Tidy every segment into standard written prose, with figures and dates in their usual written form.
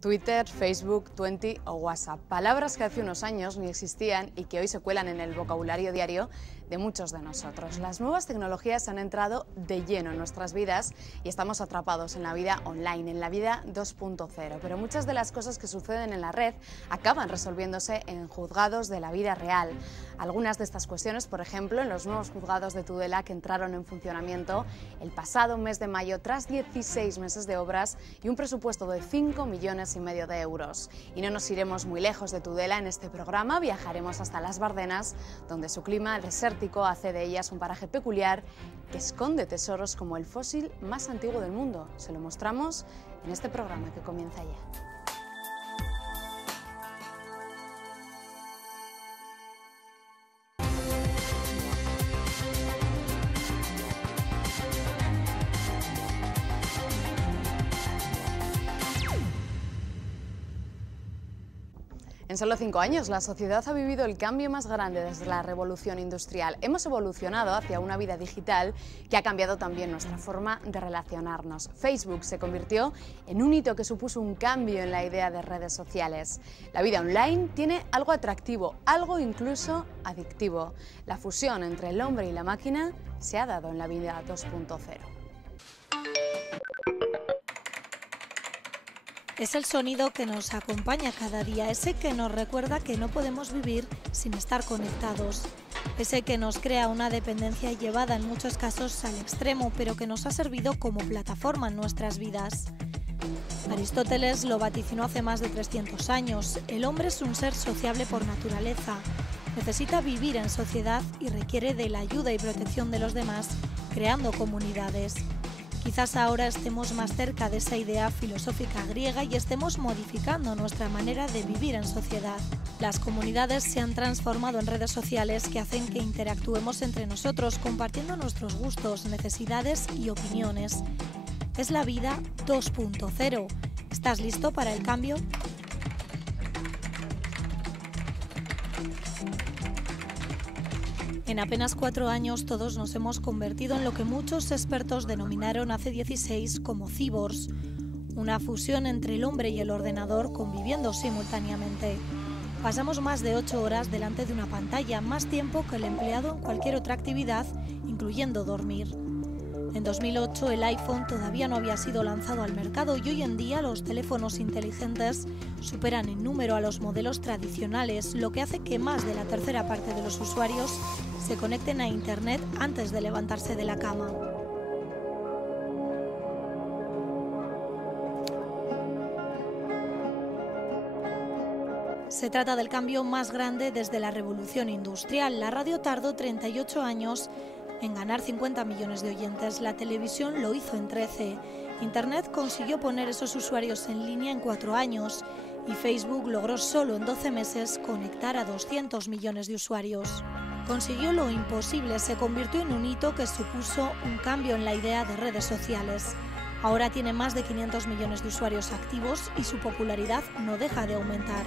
Twitter, Facebook, Twenty o WhatsApp. Palabras que hace unos años ni existían y que hoy se cuelan en el vocabulario diario de muchos de nosotros. Las nuevas tecnologías han entrado de lleno en nuestras vidas y estamos atrapados en la vida online, en la vida 2.0. Pero muchas de las cosas que suceden en la red acaban resolviéndose en juzgados de la vida real. Algunas de estas cuestiones, por ejemplo, en los nuevos juzgados de Tudela que entraron en funcionamiento el pasado mes de mayo tras 16 meses de obras y un presupuesto de 5,5 millones de euros. Y no nos iremos muy lejos de Tudela en este programa, viajaremos hasta Las Bardenas, donde su clima desértico hace de ellas un paraje peculiar que esconde tesoros como el fósil más antiguo del mundo. Se lo mostramos en este programa que comienza ya. En solo 5 años, la sociedad ha vivido el cambio más grande desde la revolución industrial. Hemos evolucionado hacia una vida digital que ha cambiado también nuestra forma de relacionarnos. Facebook se convirtió en un hito que supuso un cambio en la idea de redes sociales. La vida online tiene algo atractivo, algo incluso adictivo. La fusión entre el hombre y la máquina se ha dado en la vida 2.0. Es el sonido que nos acompaña cada día, ese que nos recuerda que no podemos vivir sin estar conectados, ese que nos crea una dependencia llevada en muchos casos al extremo, pero que nos ha servido como plataforma en nuestras vidas. Aristóteles lo vaticinó hace más de 300 años. El hombre es un ser sociable por naturaleza, necesita vivir en sociedad y requiere de la ayuda y protección de los demás, creando comunidades. Quizás ahora estemos más cerca de esa idea filosófica griega y estemos modificando nuestra manera de vivir en sociedad. Las comunidades se han transformado en redes sociales que hacen que interactuemos entre nosotros compartiendo nuestros gustos, necesidades y opiniones. Es la vida 2.0. ¿Estás listo para el cambio? En apenas 4 años todos nos hemos convertido en lo que muchos expertos denominaron hace 16 como cyborgs, una fusión entre el hombre y el ordenador conviviendo simultáneamente. Pasamos más de 8 horas delante de una pantalla, más tiempo que el empleado en cualquier otra actividad, incluyendo dormir. En 2008 el iPhone todavía no había sido lanzado al mercado y hoy en día los teléfonos inteligentes superan en número a los modelos tradicionales, lo que hace que más de la tercera parte de los usuarios se conecten a Internet antes de levantarse de la cama. Se trata del cambio más grande desde la revolución industrial. La radio tardó 38 años en ganar 50 millones de oyentes, la televisión lo hizo en 13. Internet consiguió poner esos usuarios en línea en 4 años y Facebook logró solo en 12 meses conectar a 200 millones de usuarios. Consiguió lo imposible, se convirtió en un hito que supuso un cambio en la idea de redes sociales. Ahora tiene más de 500 millones de usuarios activos y su popularidad no deja de aumentar.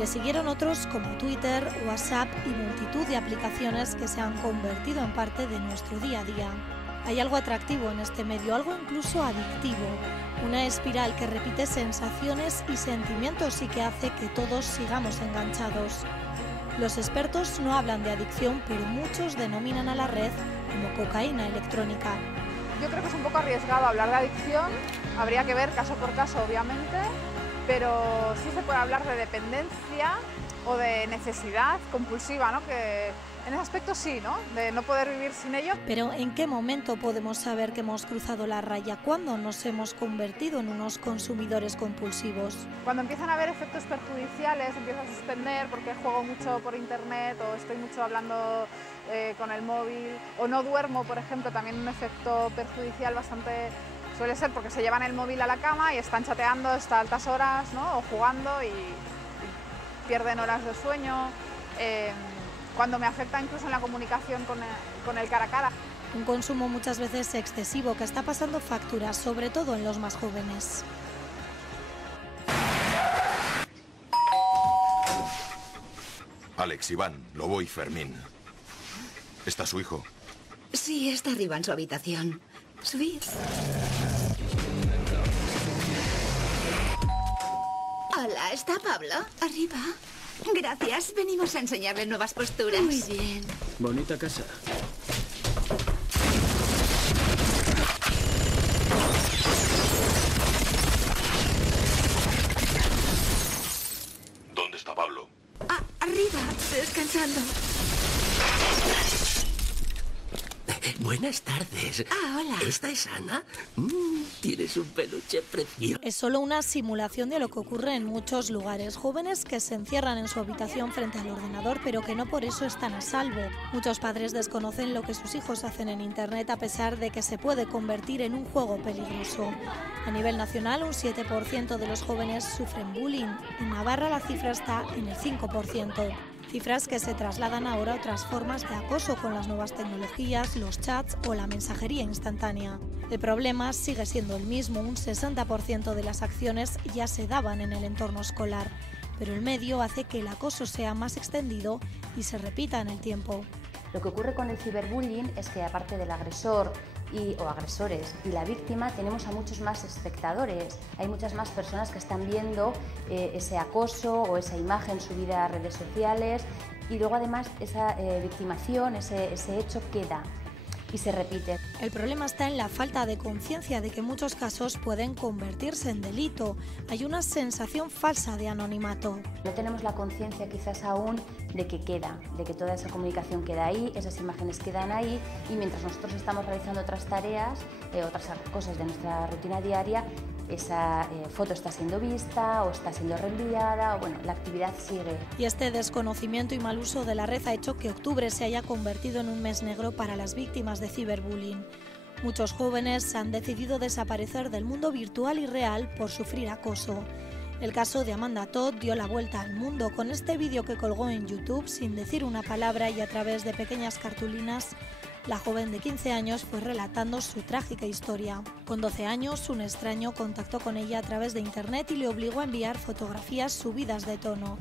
Le siguieron otros como Twitter, WhatsApp y multitud de aplicaciones que se han convertido en parte de nuestro día a día. Hay algo atractivo en este medio, algo incluso adictivo, una espiral que repite sensaciones y sentimientos y que hace que todos sigamos enganchados. Los expertos no hablan de adicción, pero muchos denominan a la red como cocaína electrónica. Yo creo que es un poco arriesgado hablar de adicción, habría que ver caso por caso obviamente, pero sí se puede hablar de dependencia o de necesidad compulsiva, ¿no? Que en ese aspecto sí, ¿no? De no poder vivir sin ello. Pero ¿en qué momento podemos saber que hemos cruzado la raya? ¿Cuándo nos hemos convertido en unos consumidores compulsivos? Cuando empiezan a haber efectos perjudiciales, empiezo a suspender porque juego mucho por internet o estoy mucho hablando con el móvil o no duermo, por ejemplo, también un efecto perjudicial bastante suele ser porque se llevan el móvil a la cama y están chateando hasta altas horas, ¿no? O jugando y pierden horas de sueño. Cuando me afecta incluso en la comunicación con el cara a cara. Un consumo muchas veces excesivo que está pasando factura, sobre todo en los más jóvenes. Alex, Iván, Lobo y Fermín. ¿Está su hijo? Sí, está arriba en su habitación. Subid. Hola, ¿está Pablo? Arriba. Gracias, venimos a enseñarle nuevas posturas. Muy bien. Bonita casa. ¿Dónde está Pablo? Ah, arriba, descansando. Buenas tardes. Ah, hola. ¿Esta es Ana? Tienes un peluche precioso. Es solo una simulación de lo que ocurre en muchos lugares. Jóvenes que se encierran en su habitación frente al ordenador, pero que no por eso están a salvo. Muchos padres desconocen lo que sus hijos hacen en Internet, a pesar de que se puede convertir en un juego peligroso. A nivel nacional, un 7% de los jóvenes sufren bullying. En Navarra la cifra está en el 5%. Cifras que se trasladan ahora a otras formas de acoso con las nuevas tecnologías, los chats o la mensajería instantánea. El problema sigue siendo el mismo, un 60% de las acciones ya se daban en el entorno escolar, pero el medio hace que el acoso sea más extendido y se repita en el tiempo. Lo que ocurre con el ciberbullying es que aparte del agresor o agresores y la víctima, tenemos a muchos más espectadores. Hay muchas más personas que están viendo ese acoso o esa imagen subida a redes sociales, y luego además esa victimación, ese hecho queda y se repite. El problema está en la falta de conciencia de que en muchos casos pueden convertirse en delito. Hay una sensación falsa de anonimato. No tenemos la conciencia quizás aún de que queda, de que toda esa comunicación queda ahí, esas imágenes quedan ahí, y mientras nosotros estamos realizando otras tareas, otras cosas de nuestra rutina diaria, esa foto está siendo vista o está siendo reenviada, o bueno, la actividad sigue. Y este desconocimiento y mal uso de la red ha hecho que octubre se haya convertido en un mes negro para las víctimas de ciberbullying. Muchos jóvenes han decidido desaparecer del mundo virtual y real por sufrir acoso. El caso de Amanda Todd dio la vuelta al mundo con este vídeo que colgó en YouTube sin decir una palabra, y a través de pequeñas cartulinas la joven de 15 años fue relatando su trágica historia. Con 12 años, un extraño contactó con ella a través de internet y le obligó a enviar fotografías subidas de tono.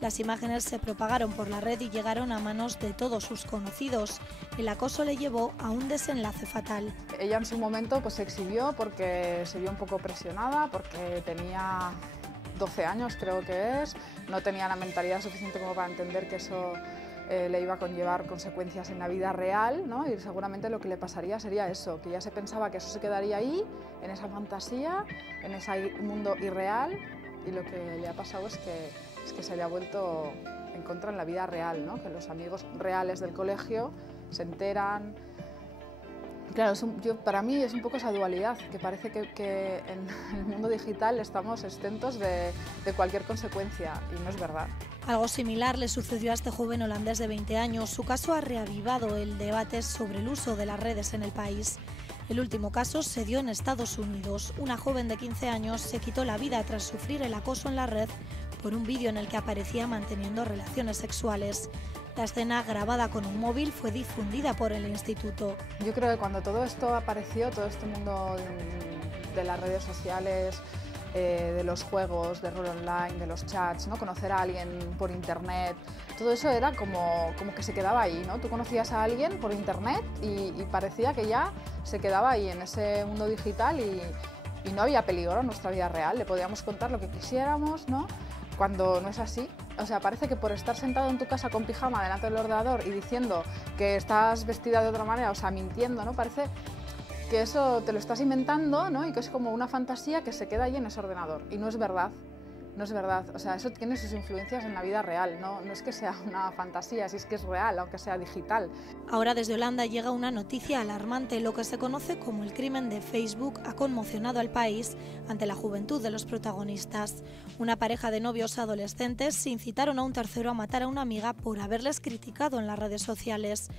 Las imágenes se propagaron por la red y llegaron a manos de todos sus conocidos. El acoso le llevó a un desenlace fatal. Ella en su momento pues se exhibió porque se vio un poco presionada, porque tenía 12 años creo que es, no tenía la mentalidad suficiente como para entender que eso le iba a conllevar consecuencias en la vida real, ¿no? Y seguramente lo que le pasaría sería eso, que ya se pensaba que eso se quedaría ahí, en esa fantasía, en ese mundo irreal, y lo que le ha pasado es que se le ha vuelto en contra en la vida real, ¿no? Que los amigos reales del colegio se enteran. Claro, para mí es un poco esa dualidad, que parece que en el mundo digital estamos exentos de cualquier consecuencia, y no es verdad. Algo similar le sucedió a este joven holandés de 20 años. Su caso ha reavivado el debate sobre el uso de las redes en el país. El último caso se dio en Estados Unidos. Una joven de 15 años se quitó la vida tras sufrir el acoso en la red por un vídeo en el que aparecía manteniendo relaciones sexuales. La escena, grabada con un móvil, fue difundida por el instituto. Yo creo que cuando todo esto apareció, todo este mundo de las redes sociales, de los juegos, de rol online, de los chats, ¿no? Conocer a alguien por internet, todo eso era como que se quedaba ahí, ¿no? Tú conocías a alguien por internet y parecía que ya se quedaba ahí en ese mundo digital, y no había peligro en nuestra vida real, le podíamos contar lo que quisiéramos, ¿no? Cuando no es así. O sea, parece que por estar sentado en tu casa con pijama delante del ordenador y diciendo que estás vestida de otra manera, o sea, mintiendo, ¿no? Parece que eso te lo estás inventando, ¿no? Y que es como una fantasía que se queda ahí en ese ordenador. Y no es verdad. No es verdad. O sea, eso tiene sus influencias en la vida real. No es que sea una fantasía, si es que es real, aunque sea digital. Ahora desde Holanda llega una noticia alarmante. Lo que se conoce como el crimen de Facebook ha conmocionado al país ante la juventud de los protagonistas. Una pareja de novios adolescentes incitaron a un tercero a matar a una amiga por haberles criticado en las redes sociales.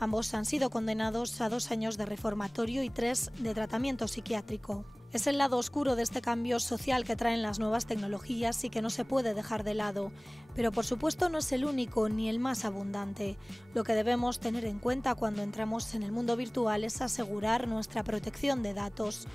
Ambos han sido condenados a 2 años de reformatorio y 3 de tratamiento psiquiátrico. Es el lado oscuro de este cambio social que traen las nuevas tecnologías y que no se puede dejar de lado. Pero por supuesto no es el único ni el más abundante. Lo que debemos tener en cuenta cuando entramos en el mundo virtual es asegurar nuestra protección de datos.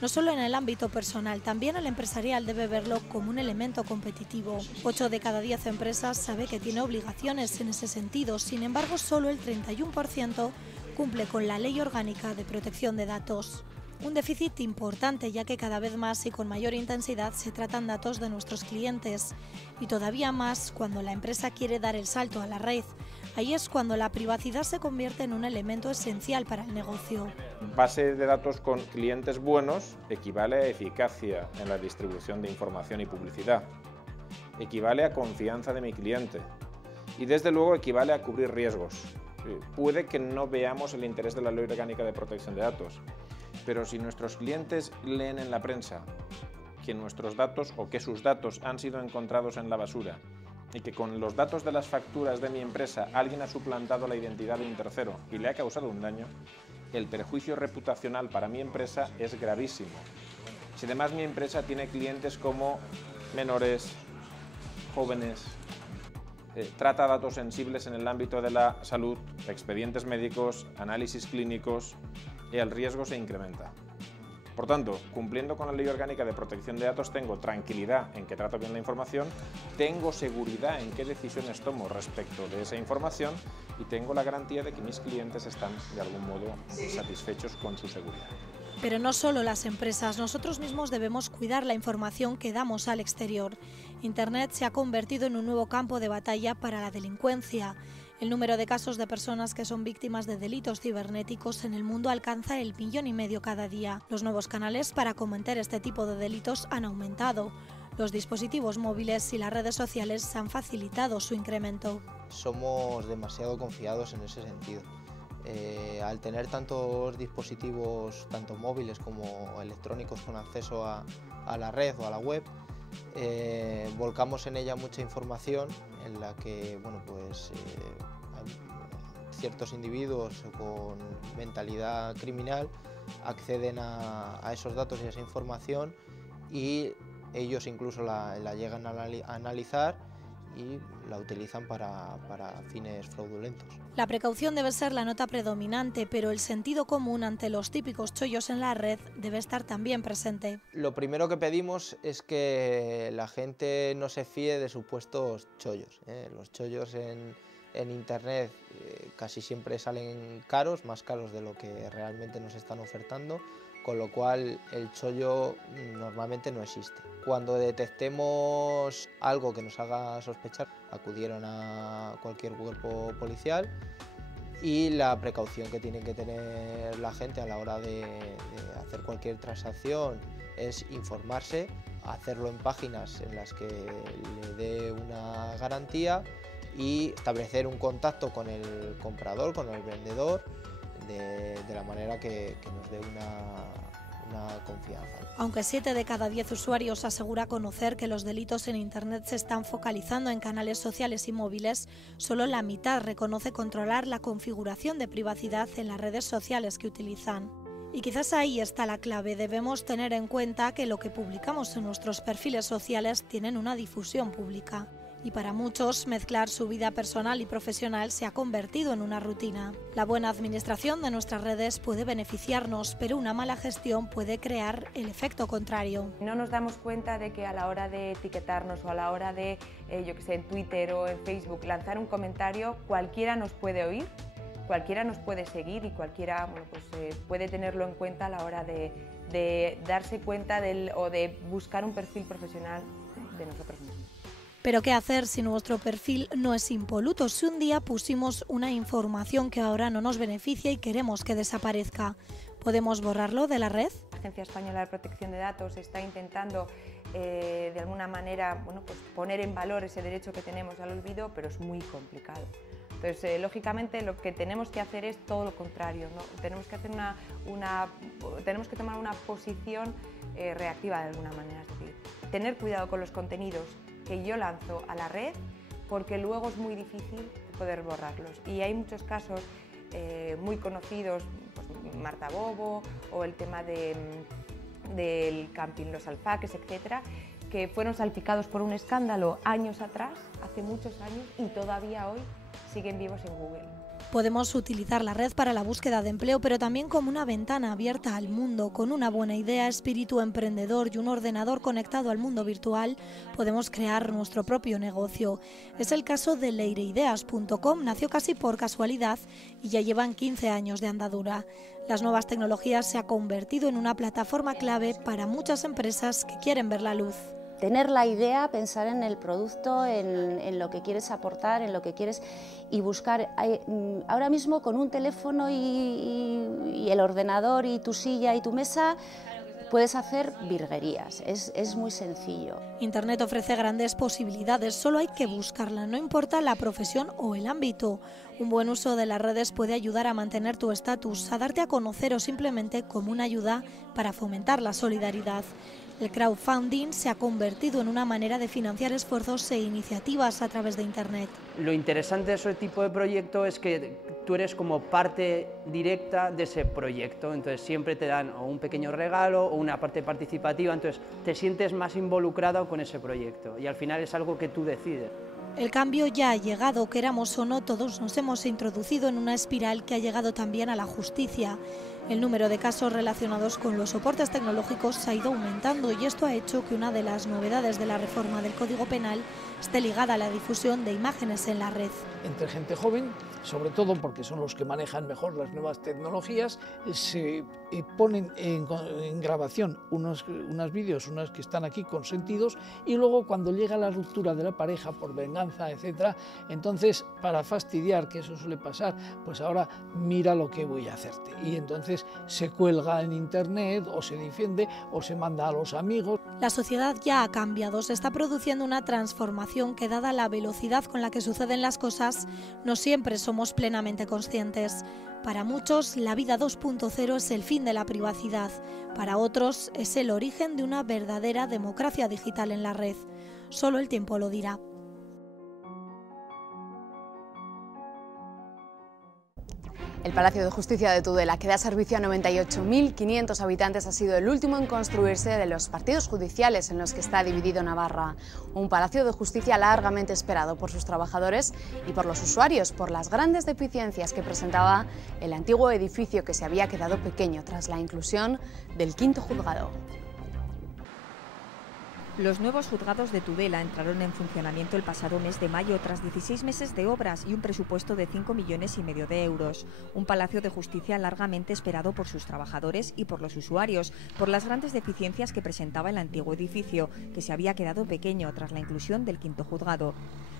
No solo en el ámbito personal, también el empresarial debe verlo como un elemento competitivo. 8 de cada 10 empresas sabe que tiene obligaciones en ese sentido, sin embargo solo el 31% cumple con la Ley Orgánica de Protección de Datos. Un déficit importante, ya que cada vez más y con mayor intensidad se tratan datos de nuestros clientes, y todavía más cuando la empresa quiere dar el salto a la red. Ahí es cuando la privacidad se convierte en un elemento esencial para el negocio. Base de datos con clientes buenos equivale a eficacia en la distribución de información y publicidad. Equivale a confianza de mi cliente. Y desde luego equivale a cubrir riesgos. Puede que no veamos el interés de la Ley Orgánica de Protección de Datos, pero si nuestros clientes leen en la prensa que nuestros datos o que sus datos han sido encontrados en la basura y que con los datos de las facturas de mi empresa alguien ha suplantado la identidad de un tercero y le ha causado un daño, el perjuicio reputacional para mi empresa es gravísimo. Si además mi empresa tiene clientes como menores, jóvenes, trata datos sensibles en el ámbito de la salud, expedientes médicos, análisis clínicos, el riesgo se incrementa. Por tanto, cumpliendo con la Ley Orgánica de Protección de Datos, tengo tranquilidad en que trato bien la información, tengo seguridad en qué decisiones tomo respecto de esa información y tengo la garantía de que mis clientes están de algún modo satisfechos con su seguridad. Pero no solo las empresas, nosotros mismos debemos cuidar la información que damos al exterior. Internet se ha convertido en un nuevo campo de batalla para la delincuencia. El número de casos de personas que son víctimas de delitos cibernéticos en el mundo alcanza el 1,5 millones cada día. Los nuevos canales para cometer este tipo de delitos han aumentado. Los dispositivos móviles y las redes sociales han facilitado su incremento. Somos demasiado confiados en ese sentido. Al tener tantos dispositivos, tanto móviles como electrónicos con acceso a la red o a la web, volcamos en ella mucha información en la que ciertos individuos con mentalidad criminal acceden a esos datos y a esa información y ellos incluso la llegan a analizar y la utilizan para fines fraudulentos. La precaución debe ser la nota predominante, pero el sentido común ante los típicos chollos en la red debe estar también presente. Lo primero que pedimos es que la gente no se fíe de supuestos chollos. Los chollos en Internet casi siempre salen caros, más caros de lo que realmente nos están ofertando, con lo cual el chollo normalmente no existe. Cuando detectemos algo que nos haga sospechar, acudieron a cualquier cuerpo policial y la precaución que tienen que tener la gente a la hora de hacer cualquier transacción es informarse, hacerlo en páginas en las que le dé una garantía y establecer un contacto con el comprador, con el vendedor, de la manera que nos dé una confianza. Aunque 7 de cada 10 usuarios asegura conocer que los delitos en Internet se están focalizando en canales sociales y móviles, solo la mitad reconoce controlar la configuración de privacidad en las redes sociales que utilizan. Y quizás ahí está la clave. Debemos tener en cuenta que lo que publicamos en nuestros perfiles sociales tienen una difusión pública. Y para muchos, mezclar su vida personal y profesional se ha convertido en una rutina. La buena administración de nuestras redes puede beneficiarnos, pero una mala gestión puede crear el efecto contrario. No nos damos cuenta de que a la hora de etiquetarnos o a la hora de, en Twitter o en Facebook, lanzar un comentario, cualquiera nos puede oír, cualquiera nos puede seguir y cualquiera puede tenerlo en cuenta a la hora de darse cuenta o de buscar un perfil profesional de nosotros mismos. Pero ¿qué hacer si nuestro perfil no es impoluto? Si un día pusimos una información que ahora no nos beneficia y queremos que desaparezca, ¿podemos borrarlo de la red? La Agencia Española de Protección de Datos está intentando de alguna manera poner en valor ese derecho que tenemos al olvido, pero es muy complicado. Entonces, lógicamente, lo que tenemos que hacer es todo lo contrario, ¿no? Tenemos que hacer tenemos que tomar una posición reactiva de alguna manera, es decir, tener cuidado con los contenidos que yo lanzo a la red, porque luego es muy difícil poder borrarlos. Y hay muchos casos muy conocidos, Marta Bobo o el tema del camping Los Alfaques, etcétera, que fueron salpicados por un escándalo años atrás, hace muchos años, y todavía hoy siguen vivos en Google. Podemos utilizar la red para la búsqueda de empleo, pero también como una ventana abierta al mundo. Con una buena idea, espíritu emprendedor y un ordenador conectado al mundo virtual, podemos crear nuestro propio negocio. Es el caso de leireideas.com, nació casi por casualidad y ya llevan 15 años de andadura. Las nuevas tecnologías se ha convertido en una plataforma clave para muchas empresas que quieren ver la luz. Tener la idea, pensar en el producto, en lo que quieres aportar, en lo que quieres y buscar. Ahora mismo con un teléfono y el ordenador y tu silla y tu mesa puedes hacer virguerías, es muy sencillo. Internet ofrece grandes posibilidades, solo hay que buscarla, no importa la profesión o el ámbito. Un buen uso de las redes puede ayudar a mantener tu estatus, a darte a conocer o simplemente como una ayuda para fomentar la solidaridad. El crowdfunding se ha convertido en una manera de financiar esfuerzos e iniciativas a través de Internet. Lo interesante de ese tipo de proyecto es que tú eres como parte directa de ese proyecto, entonces siempre te dan o un pequeño regalo o una parte participativa, entonces te sientes más involucrado con ese proyecto y al final es algo que tú decides. El cambio ya ha llegado, queramos o no, todos nos hemos introducido en una espiral que ha llegado también a la justicia. El número de casos relacionados con los soportes tecnológicos ha ido aumentando y esto ha hecho que una de las novedades de la reforma del Código Penal esté ligada a la difusión de imágenes en la red. Entre gente joven, sobre todo porque son los que manejan mejor las nuevas tecnologías, se ponen en grabación unos vídeos, unas que están aquí consentidos, y luego cuando llega la ruptura de la pareja por venganza, etcétera, entonces para fastidiar, que eso suele pasar, pues ahora mira lo que voy a hacerte. Y entonces se cuelga en internet o se defiende o se manda a los amigos. La sociedad ya ha cambiado, se está produciendo una transformación que, dada la velocidad con la que suceden las cosas, no siempre somos plenamente conscientes. Para muchos, la vida 2.0 es el fin de la privacidad. Para otros, es el origen de una verdadera democracia digital en la red. Solo el tiempo lo dirá. El Palacio de Justicia de Tudela, que da servicio a 98.500 habitantes, ha sido el último en construirse de los partidos judiciales en los que está dividido Navarra. Un Palacio de Justicia largamente esperado por sus trabajadores y por los usuarios, por las grandes deficiencias que presentaba el antiguo edificio, que se había quedado pequeño tras la inclusión del quinto juzgado. Los nuevos juzgados de Tudela entraron en funcionamiento el pasado mes de mayo tras 16 meses de obras y un presupuesto de 5,5 millones de euros. Un palacio de justicia largamente esperado por sus trabajadores y por los usuarios, por las grandes deficiencias que presentaba el antiguo edificio, que se había quedado pequeño tras la inclusión del quinto juzgado.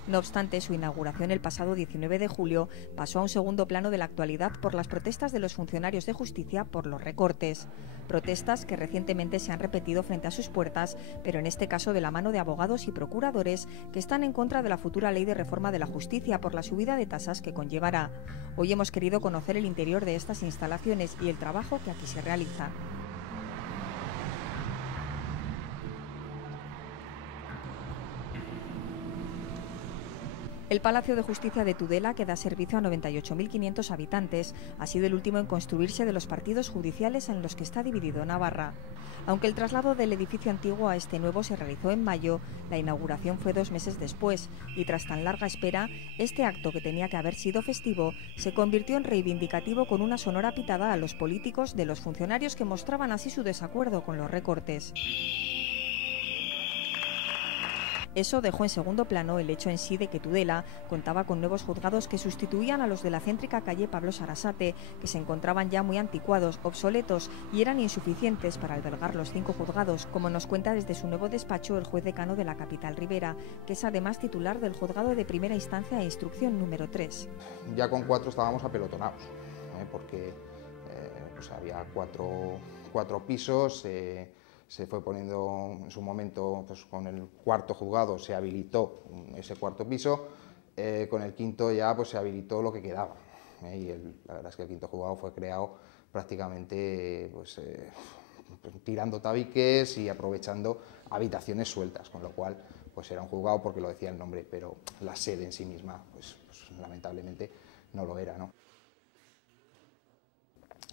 No obstante, su inauguración el pasado 19 de julio pasó a un segundo plano de la actualidad por las protestas de los funcionarios de justicia por los recortes. Protestas que recientemente se han repetido frente a sus puertas, pero en este caso de la mano de abogados y procuradores que están en contra de la futura ley de reforma de la justicia por la subida de tasas que conllevará. Hoy hemos querido conocer el interior de estas instalaciones y el trabajo que aquí se realiza. El Palacio de Justicia de Tudela, que da servicio a 98.500 habitantes, ha sido el último en construirse de los partidos judiciales en los que está dividido Navarra. Aunque el traslado del edificio antiguo a este nuevo se realizó en mayo, la inauguración fue 2 meses después y tras tan larga espera, este acto, que tenía que haber sido festivo, se convirtió en reivindicativo con una sonora pitada a los políticos de los funcionarios que mostraban así su desacuerdo con los recortes. Eso dejó en segundo plano el hecho en sí de que Tudela contaba con nuevos juzgados que sustituían a los de la céntrica calle Pablo Sarasate, que se encontraban ya muy anticuados, obsoletos y eran insuficientes para albergar los 5 juzgados, como nos cuenta desde su nuevo despacho el juez decano de la capital Ribera, que es además titular del juzgado de primera instancia e instrucción número 3. Ya con 4 estábamos apelotonados, porque pues había cuatro pisos. Se fue poniendo en su momento, pues con el 4.º juzgado se habilitó ese 4.º piso, con el 5.º ya pues se habilitó lo que quedaba, y la verdad es que el 5.º juzgado fue creado prácticamente pues tirando tabiques y aprovechando habitaciones sueltas, con lo cual pues era un juzgado porque lo decía el nombre, pero la sede en sí misma pues lamentablemente no lo era, ¿no?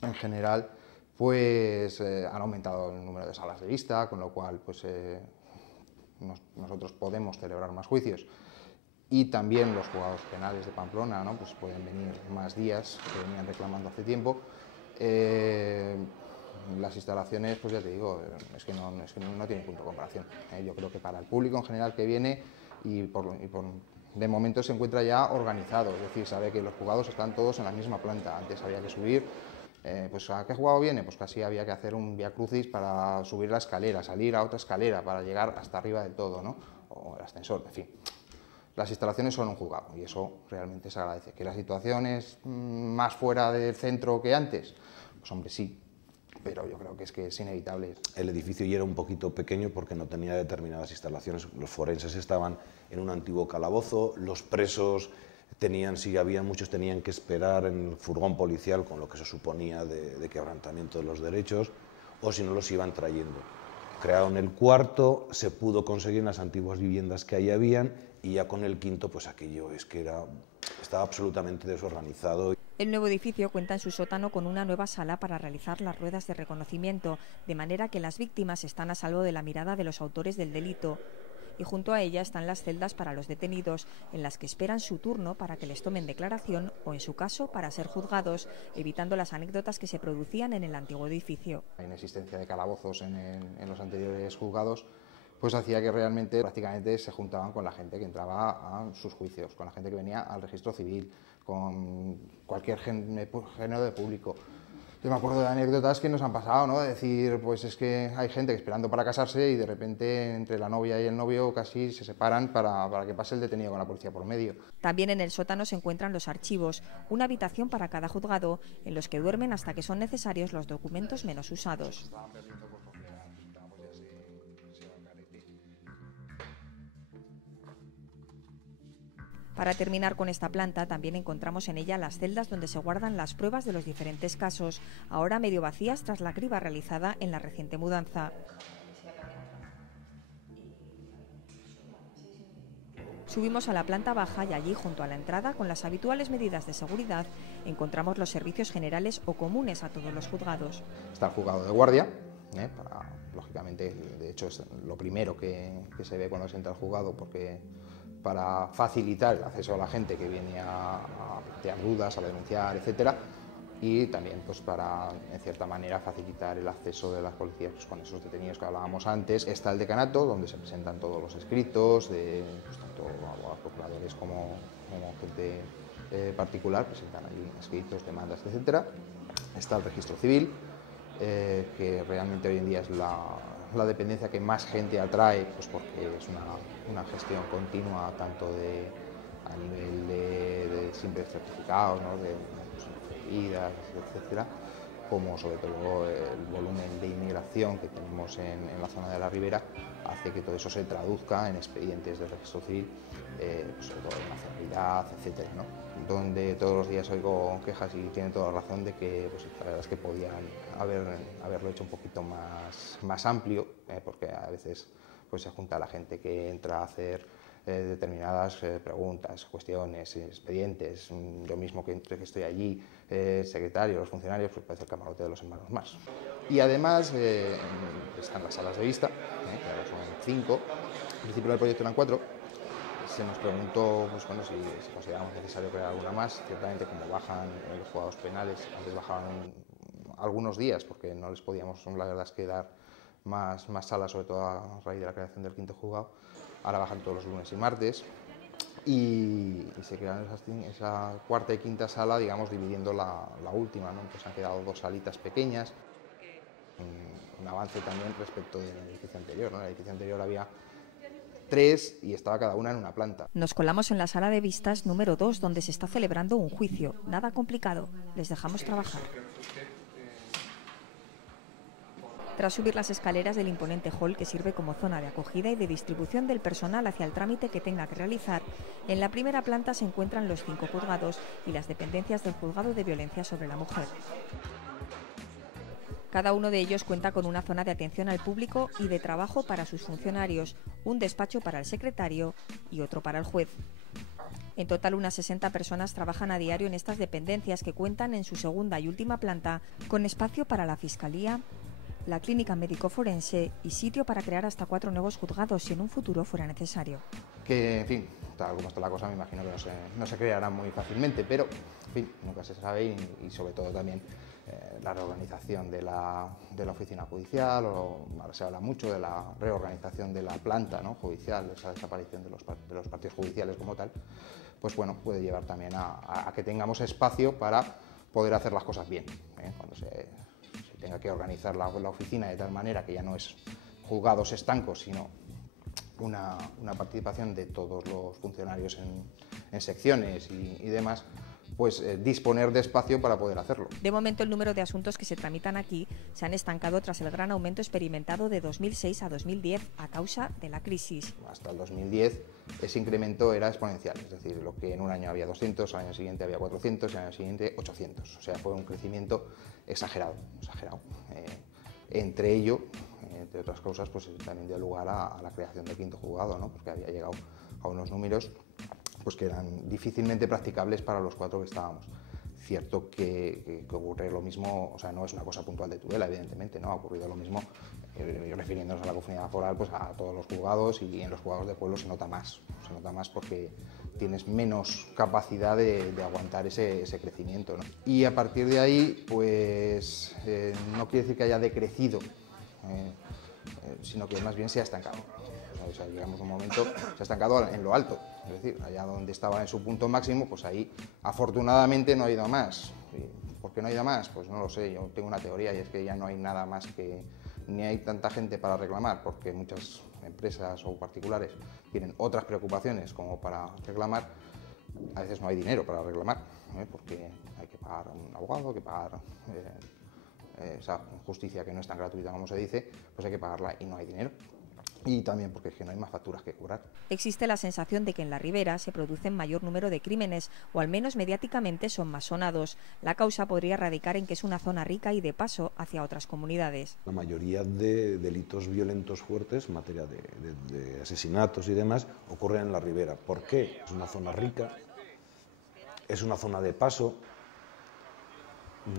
En general, pues han aumentado el número de salas de vista, con lo cual pues nosotros podemos celebrar más juicios. y también los juzgados penales de Pamplona, ¿no? Pues pueden venir más días, que venían reclamando hace tiempo. Las instalaciones, pues ya te digo, es que no tiene punto de comparación. Yo creo que para el público en general que viene de momento se encuentra ya organizado, es decir, sabe que los juzgados están todos en la misma planta. Antes había que subir, pues ¿a qué juzgado viene? Pues casi había que hacer un vía crucis para subir la escalera, salir a otra escalera para llegar hasta arriba del todo, ¿no? O el ascensor, en fin. Las instalaciones son un juzgado y eso realmente se agradece. ¿Que la situación es más fuera del centro que antes? Pues hombre, sí, pero yo creo que es inevitable. El edificio ya era un poquito pequeño porque no tenía determinadas instalaciones. Los forenses estaban en un antiguo calabozo, los presos tenían, si había muchos, tenían que esperar en el furgón policial, con lo que se suponía de quebrantamiento de los derechos, o si no los iban trayendo. Crearon el cuarto, se pudo conseguir en las antiguas viviendas que ahí habían, y ya con el quinto, pues aquello estaba absolutamente desorganizado. El nuevo edificio cuenta en su sótano con una nueva sala para realizar las ruedas de reconocimiento, de manera que las víctimas están a salvo de la mirada de los autores del delito. Y junto a ella están las celdas para los detenidos, en las que esperan su turno para que les tomen declaración o, en su caso, para ser juzgados, evitando las anécdotas que se producían en el antiguo edificio. La inexistencia de calabozos en los anteriores juzgados pues hacía que realmente prácticamente se juntaban con la gente que entraba a sus juicios, con la gente que venía al registro civil, con cualquier género de público. Yo me acuerdo de anécdotas que nos han pasado, ¿no? De decir, pues es que hay gente que esperando para casarse y de repente entre la novia y el novio casi se separan para que pase el detenido con la policía por medio. También en el sótano se encuentran los archivos, una habitación para cada juzgado, en los que duermen hasta que son necesarios los documentos menos usados. Para terminar con esta planta, también encontramos en ella las celdas donde se guardan las pruebas de los diferentes casos, ahora medio vacías tras la criba realizada en la reciente mudanza. Subimos a la planta baja y allí, junto a la entrada, con las habituales medidas de seguridad, encontramos los servicios generales o comunes a todos los juzgados. Está el juzgado de guardia, lógicamente, de hecho es lo primero que se ve cuando se entra al juzgado, porque para facilitar el acceso a la gente que viene a plantear dudas, a denunciar, etcétera, y también pues para, en cierta manera, facilitar el acceso de las policías pues, con esos detenidos que hablábamos antes. Está el decanato, donde se presentan todos los escritos, de pues, tanto abogados procuradores como gente particular, presentan allí escritos, demandas, etcétera. Está el registro civil, que realmente hoy en día es la dependencia que más gente atrae, pues porque es una gestión continua, tanto a nivel de simples certificados, ¿no? de idas, etcétera, como sobre todo el volumen de inmigración que tenemos en la zona de la Ribera hace que todo eso se traduzca en expedientes de registro civil, pues sobre todo de nacionalidad, etcétera, ¿no? Donde todos los días oigo quejas y tienen toda la razón de que pues, la verdad es que podían haberlo hecho un poquito más amplio, porque a veces pues, se junta la gente que entra a hacer determinadas preguntas, cuestiones, expedientes. Yo mismo que estoy allí, secretario, los funcionarios, pues parece el camarote de los hermanos más. Y además están las salas de vista, que ahora son 5, al principio del proyecto eran 4, se nos preguntó pues, bueno, si consideramos necesario crear alguna más. Ciertamente, como bajan los juzgados penales, antes bajaban algunos días porque no les podíamos, la verdad es que dar más salas, sobre todo a raíz de la creación del 5º juzgado. Ahora bajan todos los lunes y martes y se crean esa 4ª y 5ª sala, digamos, dividiendo la última, ¿no? Pues han quedado 2 salitas pequeñas, un avance también respecto del edificio anterior, ¿no? En el edificio anterior había 3 y estaba cada una en una planta. Nos colamos en la sala de vistas número 2, donde se está celebrando un juicio. Nada complicado, les dejamos trabajar. Tras subir las escaleras del imponente hall que sirve como zona de acogida y de distribución del personal hacia el trámite que tenga que realizar, en la primera planta se encuentran los 5 juzgados y las dependencias del Juzgado de Violencia sobre la Mujer. Cada uno de ellos cuenta con una zona de atención al público y de trabajo para sus funcionarios, un despacho para el secretario y otro para el juez. En total, unas 60 personas trabajan a diario en estas dependencias que cuentan en su segunda y última planta con espacio para la Fiscalía, la clínica médico-forense y sitio para crear hasta 4 nuevos juzgados si en un futuro fuera necesario. que, en fin, tal como está la cosa, me imagino que no se crearán muy fácilmente, pero, en fin, nunca se sabe y sobre todo también la reorganización de la oficina judicial, o ahora se habla mucho de la reorganización de la planta, ¿no?, judicial, esa desaparición de los partidos judiciales como tal, pues bueno, puede llevar también a que tengamos espacio para poder hacer las cosas bien, ¿eh? Cuando se tenga que organizar la oficina de tal manera que ya no es juzgados estancos, sino una participación de todos los funcionarios en secciones y demás, pues disponer de espacio para poder hacerlo. De momento, el número de asuntos que se tramitan aquí se han estancado tras el gran aumento experimentado de 2006 a 2010 a causa de la crisis. Hasta el 2010 ese incremento era exponencial, es decir, lo que en un año había 200, al año siguiente había 400 y al año siguiente 800. O sea, fue un crecimiento exagerado. Entre ello, entre otras cosas, pues también dio lugar a la creación del quinto juzgado, ¿no?, porque había llegado a unos números pues que eran difícilmente practicables para los 4 que estábamos. Cierto que ocurre lo mismo, o sea, no es una cosa puntual de Tudela, evidentemente, ¿no? Ha ocurrido lo mismo, refiriéndonos a la comunidad foral, pues a todos los juzgados, y en los juzgados de pueblo se nota más porque tienes menos capacidad de aguantar ese crecimiento, ¿no? Y a partir de ahí, pues no quiere decir que haya decrecido, sino que más bien se ha estancado. O sea, llegamos a un momento, se ha estancado en lo alto, es decir, allá donde estaba en su punto máximo, pues ahí afortunadamente no ha ido a más. ¿Por qué no ha ido a más? Pues no lo sé, yo tengo una teoría, y es que ya no hay nada más que, ni hay tanta gente para reclamar, porque muchas empresas o particulares tienen otras preocupaciones como para reclamar. A veces no hay dinero para reclamar, porque hay que pagar a un abogado, hay que pagar esa justicia que no es tan gratuita como se dice, pues hay que pagarla y no hay dinero. Y también porque es que no hay más facturas que cobrar. Existe la sensación de que en la Ribera se producen mayor número de crímenes, o al menos mediáticamente son más sonados. La causa podría radicar en que es una zona rica y de paso hacia otras comunidades. La mayoría de delitos violentos fuertes, en materia de asesinatos y demás, ocurren en la Ribera. ¿Por qué? Es una zona rica, es una zona de paso.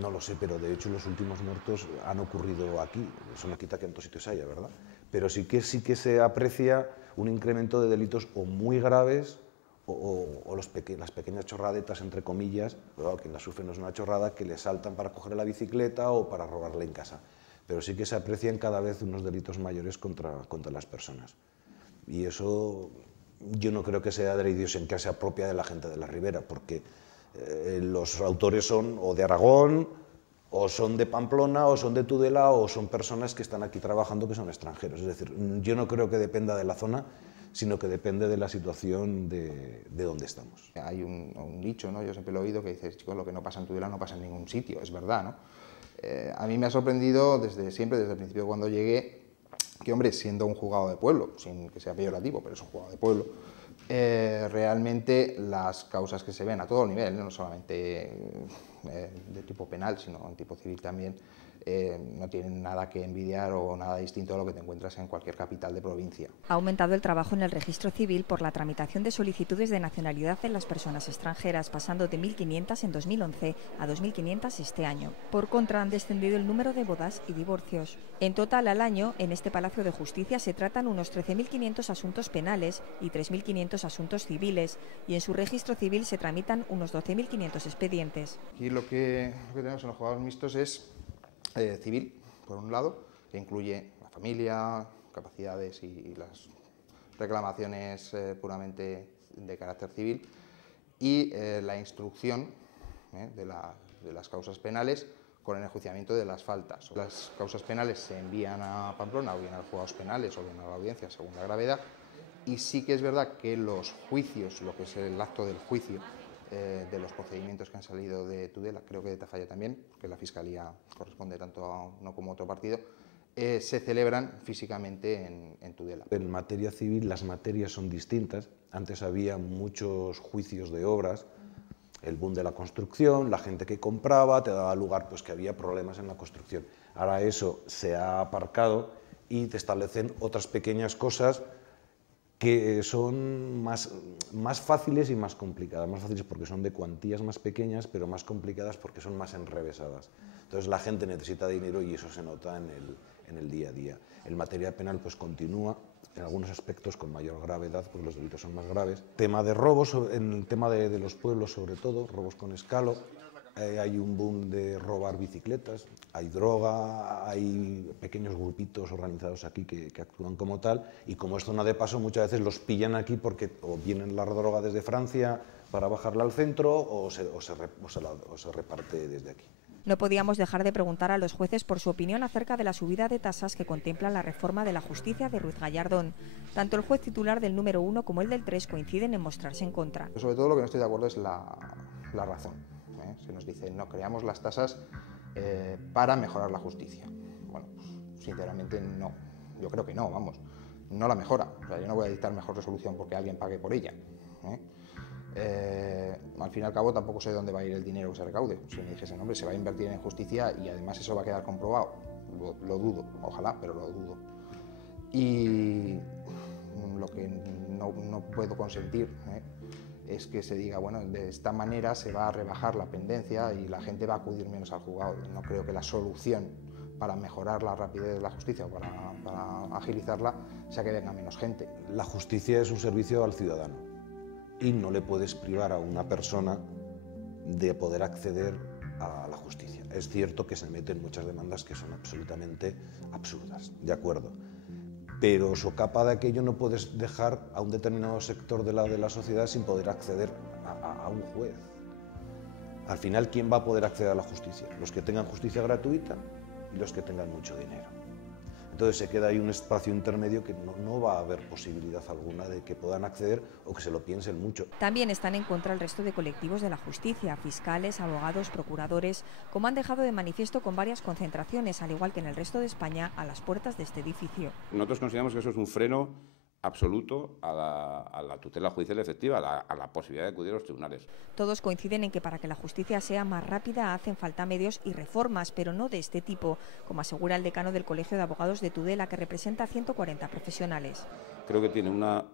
No lo sé, pero de hecho los últimos muertos han ocurrido aquí. Eso no quita que en otros sitios haya, ¿verdad? Pero sí que se aprecia un incremento de delitos o muy graves o las pequeñas chorradetas, entre comillas, pero quien las sufre no es una chorrada, que le saltan para coger la bicicleta o para robarle en casa. Pero sí que se aprecian cada vez unos delitos mayores contra las personas. Y eso yo no creo que sea de la idiosincrasia propia de la gente de la Ribera, porque los autores son o de Aragón, o son de Pamplona, o son de Tudela, o son personas que están aquí trabajando que son extranjeros. Es decir, yo no creo que dependa de la zona, sino que depende de la situación de donde estamos. Hay un dicho, ¿no?, yo siempre lo he oído, que dice, chicos, lo que no pasa en Tudela no pasa en ningún sitio, es verdad, ¿no? A mí me ha sorprendido desde siempre, desde el principio cuando llegué, que, hombre, siendo un juzgado de pueblo, sin que sea peyorativo, pero es un juzgado de pueblo, realmente las causas que se ven a todo nivel, no solamente de tipo penal, sino en tipo civil también, no tienen nada que envidiar o nada distinto a lo que te encuentras en cualquier capital de provincia. Ha aumentado el trabajo en el registro civil por la tramitación de solicitudes de nacionalidad en las personas extranjeras, pasando de 1.500 en 2011 a 2.500 este año. Por contra, han descendido el número de bodas y divorcios. En total, al año, en este Palacio de Justicia se tratan unos 13.500 asuntos penales y 3.500 asuntos civiles, y en su registro civil se tramitan unos 12.500 expedientes. Aquí lo que tenemos en los juzgados mixtos es civil, por un lado, que incluye la familia, capacidades y las reclamaciones puramente de carácter civil, y la instrucción de las causas penales con el enjuiciamiento de las faltas. Las causas penales se envían a Pamplona, o bien a los juzgados penales, o bien a la audiencia, según la gravedad, y sí que es verdad que los juicios, lo que es el acto del juicio, de los procedimientos que han salido de Tudela, creo que de Tafalla también, porque la Fiscalía corresponde tanto a uno como a otro partido, se celebran físicamente en Tudela. En materia civil las materias son distintas. Antes había muchos juicios de obras, el boom de la construcción, la gente que compraba, te daba lugar pues que había problemas en la construcción. Ahora eso se ha aparcado y te establecen otras pequeñas cosas que son más fáciles y más complicadas. Más fáciles porque son de cuantías más pequeñas, pero más complicadas porque son más enrevesadas. Entonces la gente necesita dinero y eso se nota en el día a día. En materia penal pues continúa, en algunos aspectos con mayor gravedad, porque los delitos son más graves. Tema de robos, en el tema de los pueblos sobre todo, robos con escalo, hay un boom de robar bicicletas, hay droga, hay pequeños grupitos organizados aquí que actúan como tal, y como es zona de paso muchas veces los pillan aquí porque o vienen la droga desde Francia para bajarla al centro o se reparte desde aquí. No podíamos dejar de preguntar a los jueces por su opinión acerca de la subida de tasas que contempla la reforma de la justicia de Ruiz Gallardón. Tanto el juez titular del número 1 como el del 3 coinciden en mostrarse en contra. Sobre todo lo que no estoy de acuerdo es la razón. Se nos dice, no, creamos las tasas para mejorar la justicia. Bueno, pues, sinceramente no. Yo creo que no, vamos. No la mejora. O sea, yo no voy a dictar mejor resolución porque alguien pague por ella. Al fin y al cabo tampoco sé dónde va a ir el dinero que se recaude. Si me dijesen, hombre, se va a invertir en justicia y además eso va a quedar comprobado, lo dudo, ojalá, pero lo dudo. Y lo que no puedo consentir es que se diga, bueno, de esta manera se va a rebajar la pendencia y la gente va a acudir menos al juzgado. No creo que la solución para mejorar la rapidez de la justicia o para agilizarla sea que venga menos gente. La justicia es un servicio al ciudadano y no le puedes privar a una persona de poder acceder a la justicia. Es cierto que se meten muchas demandas que son absolutamente absurdas, de acuerdo, pero socapa de aquello no puedes dejar a un determinado sector de la sociedad sin poder acceder a un juez. Al final, ¿quién va a poder acceder a la justicia? Los que tengan justicia gratuita y los que tengan mucho dinero. Entonces se queda ahí un espacio intermedio que no va a haber posibilidad alguna de que puedan acceder o que se lo piensen mucho. También están en contra el resto de colectivos de la justicia, fiscales, abogados, procuradores, como han dejado de manifiesto con varias concentraciones, al igual que en el resto de España, a las puertas de este edificio. Nosotros consideramos que eso es un freno absoluto a la tutela judicial efectiva, a la posibilidad de acudir a los tribunales. Todos coinciden en que para que la justicia sea más rápida hacen falta medios y reformas, pero no de este tipo, como asegura el decano del Colegio de Abogados de Tudela, que representa a 140 profesionales. Creo que tiene una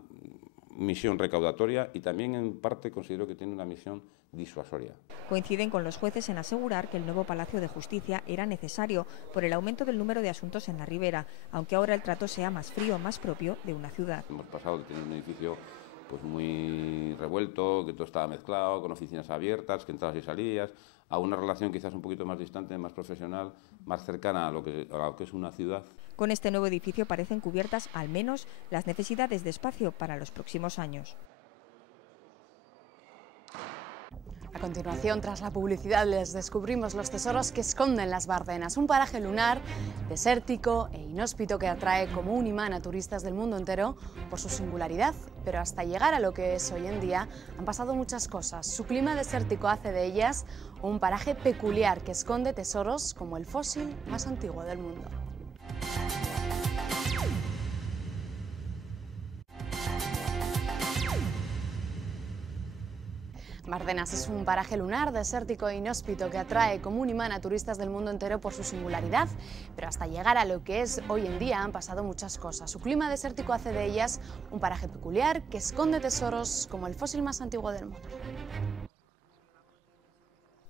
misión recaudatoria y también en parte considero que tiene una misión disuasoria. Coinciden con los jueces en asegurar que el nuevo Palacio de Justicia era necesario por el aumento del número de asuntos en la Ribera, aunque ahora el trato sea más frío, más propio de una ciudad. Hemos pasado de tener un edificio pues muy revuelto, que todo estaba mezclado, con oficinas abiertas, que entrabas y salías, a una relación quizás un poquito más distante, más profesional, más cercana a lo que es una ciudad. Con este nuevo edificio parecen cubiertas al menos las necesidades de espacio para los próximos años. A continuación, tras la publicidad, les descubrimos los tesoros que esconden las Bardenas, un paraje lunar desértico e inhóspito que atrae como un imán a turistas del mundo entero por su singularidad. Pero hasta llegar a lo que es hoy en día han pasado muchas cosas. Su clima desértico hace de ellas un paraje peculiar que esconde tesoros como el fósil más antiguo del mundo. Bardenas es un paraje lunar desértico e inhóspito que atrae como un imán a turistas del mundo entero por su singularidad, pero hasta llegar a lo que es hoy en día han pasado muchas cosas. Su clima desértico hace de ellas un paraje peculiar que esconde tesoros como el fósil más antiguo del mundo.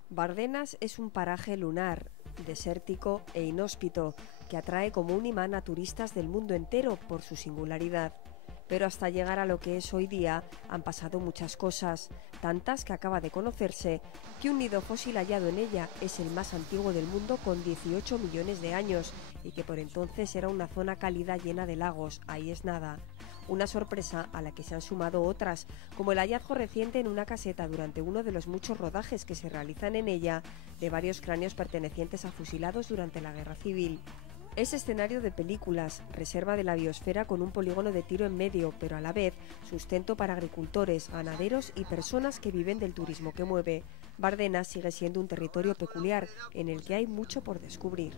Bardenas es un paraje lunar desértico e inhóspito que atrae como un imán a turistas del mundo entero por su singularidad. Pero hasta llegar a lo que es hoy día han pasado muchas cosas, tantas que acaba de conocerse que un nido fósil hallado en ella es el más antiguo del mundo con 18 millones de años y que por entonces era una zona cálida llena de lagos, ahí es nada. Una sorpresa a la que se han sumado otras, como el hallazgo reciente en una caseta durante uno de los muchos rodajes que se realizan en ella de varios cráneos pertenecientes a fusilados durante la Guerra Civil. Es escenario de películas, reserva de la biosfera con un polígono de tiro en medio, pero a la vez sustento para agricultores, ganaderos y personas que viven del turismo que mueve. Bardenas sigue siendo un territorio peculiar en el que hay mucho por descubrir.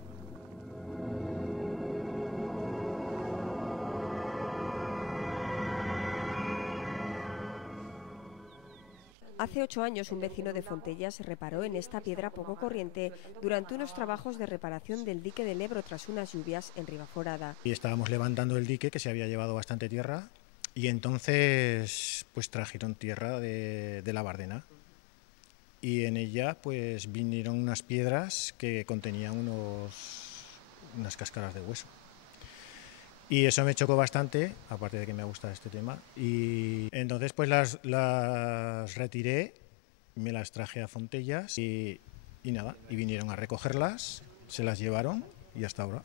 Hace 8 años un vecino de Fontellas reparó en esta piedra poco corriente durante unos trabajos de reparación del dique del Ebro tras unas lluvias en Ribaforada. Y estábamos levantando el dique, que se había llevado bastante tierra, y entonces pues trajeron tierra de la Bardena. Y en ella pues vinieron unas piedras que contenían unas cáscaras de hueso. Y eso me chocó bastante, aparte de que me gusta este tema. Y entonces pues las retiré, me las traje a Fontellas y nada, y vinieron a recogerlas, se las llevaron y hasta ahora.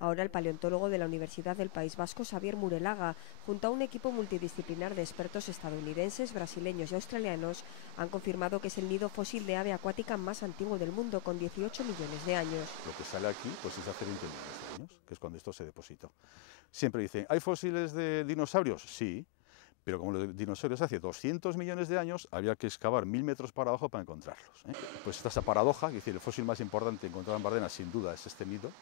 Ahora el paleontólogo de la Universidad del País Vasco, Xavier Murelaga, junto a un equipo multidisciplinar de expertos estadounidenses, brasileños y australianos, han confirmado que es el nido fósil de ave acuática más antiguo del mundo, con 18 millones de años. Lo que sale aquí pues es hace 20 millones de años, que es cuando esto se depositó. Siempre dicen, ¿hay fósiles de dinosaurios? Sí, pero como los dinosaurios hace 200 millones de años, había que excavar 1000 metros para abajo para encontrarlos. Pues está esa paradoja, es decir, el fósil más importante encontrado en Bardenas sin duda es este nido,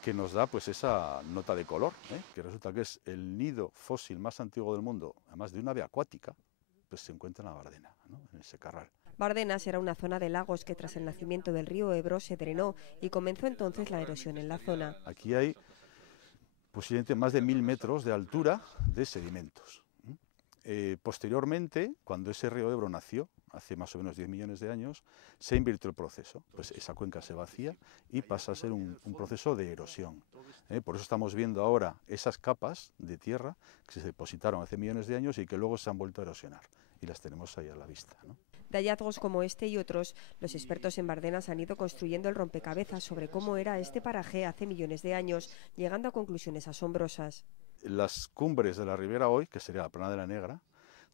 que nos da pues esa nota de color, que resulta que es el nido fósil más antiguo del mundo, además de una ave acuática, pues se encuentra en la Bardena, ¿no? En el Secarral. Bardenas era una zona de lagos que tras el nacimiento del río Ebro se drenó y comenzó entonces la erosión en la zona. Aquí hay posiblemente más de 1000 metros de altura de sedimentos. Posteriormente, cuando ese río Ebro nació, hace más o menos 10 millones de años, se invirtió el proceso. Pues esa cuenca se vacía y pasa a ser un proceso de erosión. Por eso estamos viendo ahora esas capas de tierra que se depositaron hace millones de años y que luego se han vuelto a erosionar. Y las tenemos ahí a la vista, ¿no? De hallazgos como este y otros, los expertos en Bardenas han ido construyendo el rompecabezas sobre cómo era este paraje hace millones de años, llegando a conclusiones asombrosas. Las cumbres de la ribera hoy, que sería la Plana de la Negra,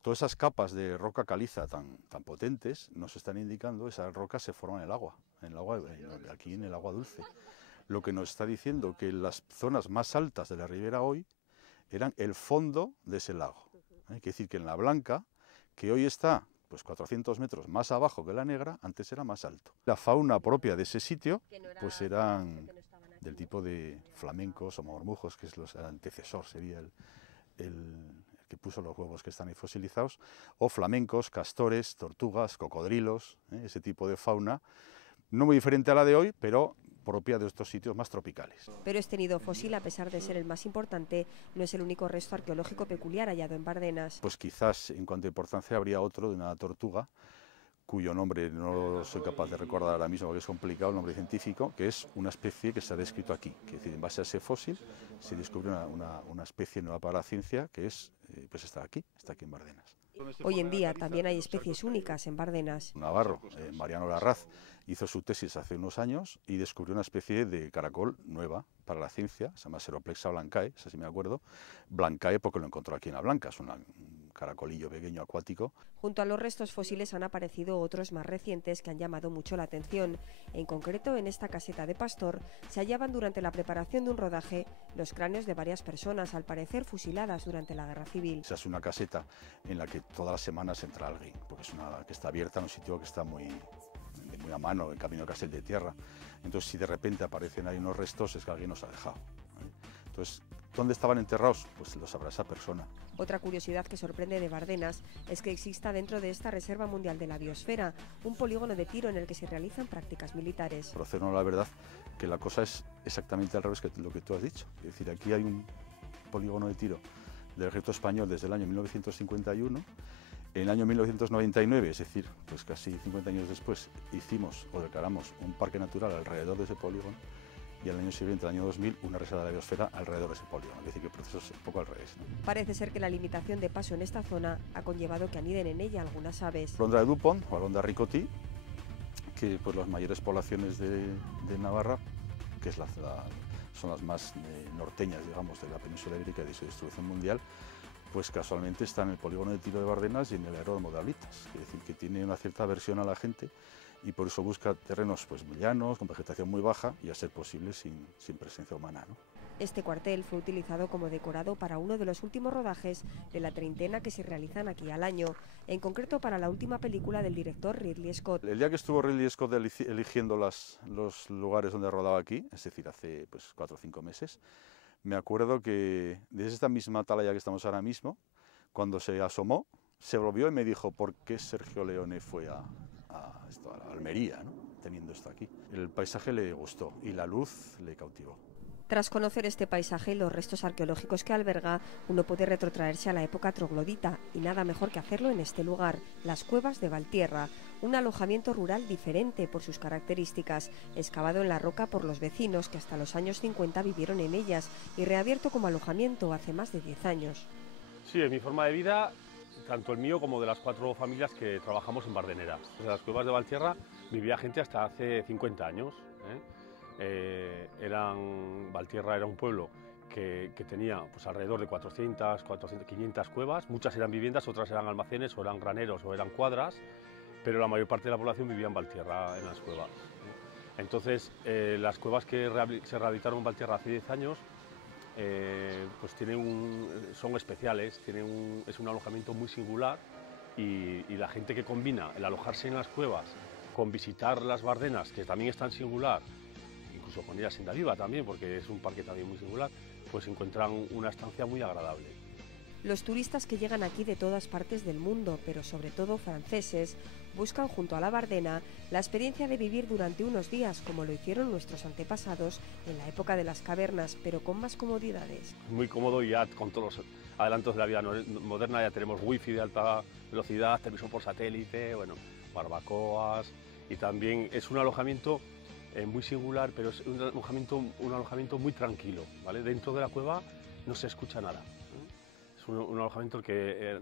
todas esas capas de roca caliza tan potentes nos están indicando esas rocas se forman en el agua, aquí en el agua dulce. Lo que nos está diciendo que las zonas más altas de la ribera hoy eran el fondo de ese lago. Quiere decir que en la Blanca, que hoy está pues 400 metros más abajo que la Negra, antes era más alto. La fauna propia de ese sitio pues eran del tipo de flamencos o marmujos, que es el antecesor, sería el que puso los huevos que están ahí fosilizados, o flamencos, castores, tortugas, cocodrilos, ese tipo de fauna, no muy diferente a la de hoy, pero propia de estos sitios más tropicales. Pero este nido fósil, a pesar de ser el más importante, no es el único resto arqueológico peculiar hallado en Bardenas. Pues quizás, en cuanto a importancia, habría otro de una tortuga, cuyo nombre no soy capaz de recordar ahora mismo porque es complicado, el nombre científico, que es una especie que se ha descrito aquí. Es decir, en base a ese fósil se descubrió una especie nueva para la ciencia que es, pues está aquí en Bardenas. Hoy en día también hay especies únicas en Bardenas. Navarro, Mariano Larraz, hizo su tesis hace unos años y descubrió una especie de caracol nueva para la ciencia, se llama Seroplexa blancae, esa sí me acuerdo, blancae porque lo encontró aquí en la Blanca, es un caracolillo pequeño acuático. Junto a los restos fósiles han aparecido otros más recientes que han llamado mucho la atención. En concreto, en esta caseta de Pastor se hallaban durante la preparación de un rodaje los cráneos de varias personas, al parecer fusiladas durante la Guerra Civil. Esa es una caseta en la que todas las semanas entra alguien, porque es una que está abierta en un sitio que está muy a mano, en camino a Castel de Tierra. Entonces, si de repente aparecen ahí unos restos, es que alguien nos ha dejado. Entonces, ¿dónde estaban enterrados? Pues lo sabrá esa persona. Otra curiosidad que sorprende de Bardenas es que exista dentro de esta Reserva Mundial de la Biosfera un polígono de tiro en el que se realizan prácticas militares. Pero la verdad que la cosa es exactamente al revés que lo que tú has dicho. Es decir, aquí hay un polígono de tiro del ejército español desde el año 1951. En el año 1999, es decir, pues casi 50 años después, hicimos o declaramos un parque natural alrededor de ese polígono y al año siguiente, el año 2000, una reserva de la biosfera alrededor de ese polígono. Es decir, que el proceso es un poco al revés, ¿no? Parece ser que la limitación de paso en esta zona ha conllevado que aniden en ella algunas aves. Alondra de Dupont o Alondra ricoti, que pues las mayores poblaciones de Navarra, que son las más norteñas, digamos, de la península ibérica y de su distribución mundial, pues casualmente está en el polígono de tiro de Bardenas y en el aeródromo de Ablitas, es decir, que tiene una cierta aversión a la gente y por eso busca terrenos pues muy llanos, con vegetación muy baja y a ser posible sin presencia humana, ¿no? Este cuartel fue utilizado como decorado para uno de los últimos rodajes de la treintena que se realizan aquí al año, en concreto para la última película del director Ridley Scott. El día que estuvo Ridley Scott eligiendo los lugares donde rodaba aquí, es decir, hace pues 4 o 5 meses, me acuerdo que desde esta misma atalaya que estamos ahora mismo, cuando se asomó, se volvió y me dijo por qué Sergio Leone fue a Almería, ¿no? Teniendo esto aquí. El paisaje le gustó y la luz le cautivó. Tras conocer este paisaje y los restos arqueológicos que alberga, uno puede retrotraerse a la época troglodita, y nada mejor que hacerlo en este lugar, las Cuevas de Valtierra, un alojamiento rural diferente por sus características, excavado en la roca por los vecinos que hasta los años 50 vivieron en ellas y reabierto como alojamiento hace más de 10 años. Sí, es mi forma de vida, tanto el mío como de las 4 familias que trabajamos en Bardeneras. En las Cuevas de Valtierra vivía gente hasta hace 50 años. Valtierra era un pueblo que tenía pues, alrededor de 500 cuevas, muchas eran viviendas, otras eran almacenes, o eran graneros, o eran cuadras, pero la mayor parte de la población vivía en Valtierra, en las cuevas. Entonces, las cuevas que se rehabilitaron en Valtierra hace 10 años, pues son especiales, es un alojamiento muy singular, y la gente que combina el alojarse en las cuevas con visitar las Bardenas, que también es tan singular, incluso con ir a Senda Viva también, porque es un parque también muy singular, pues encuentran una estancia muy agradable. Los turistas que llegan aquí de todas partes del mundo, pero sobre todo franceses, buscan junto a la Bardena la experiencia de vivir durante unos días, como lo hicieron nuestros antepasados en la época de las cavernas, pero con más comodidades. Muy cómodo, y ya con todos los adelantos de la vida moderna ya tenemos wifi de alta velocidad, televisión por satélite, bueno, barbacoas, y también es un alojamiento muy singular, pero es un alojamiento muy tranquilo, ¿vale? Dentro de la cueva no se escucha nada. Es un alojamiento que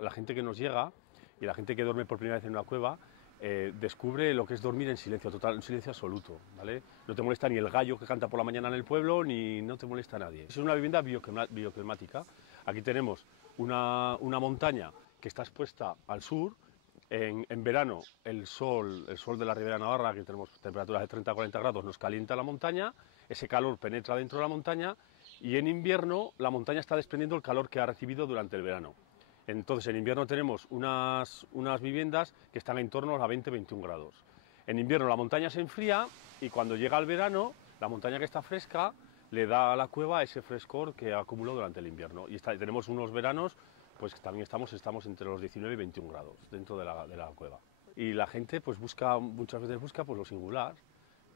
la gente que nos llega y la gente que duerme por primera vez en una cueva, descubre lo que es dormir en silencio total, en silencio absoluto, ¿vale? No te molesta ni el gallo que canta por la mañana en el pueblo, ni no te molesta nadie. Es una vivienda bioclimática. Aquí tenemos una montaña que está expuesta al sur. En verano el sol de la Ribera Navarra, que tenemos temperaturas de 30 a 40 grados, nos calienta la montaña, ese calor penetra dentro de la montaña, y en invierno la montaña está desprendiendo el calor que ha recibido durante el verano. Entonces en invierno tenemos unas viviendas que están en torno a 20-21 grados. En invierno la montaña se enfría, y cuando llega el verano, la montaña que está fresca le da a la cueva ese frescor que ha acumulado durante el invierno. Y tenemos unos veranos pues también estamos entre los 19 y 21 grados dentro de la cueva. Y la gente pues muchas veces busca pues, lo singular,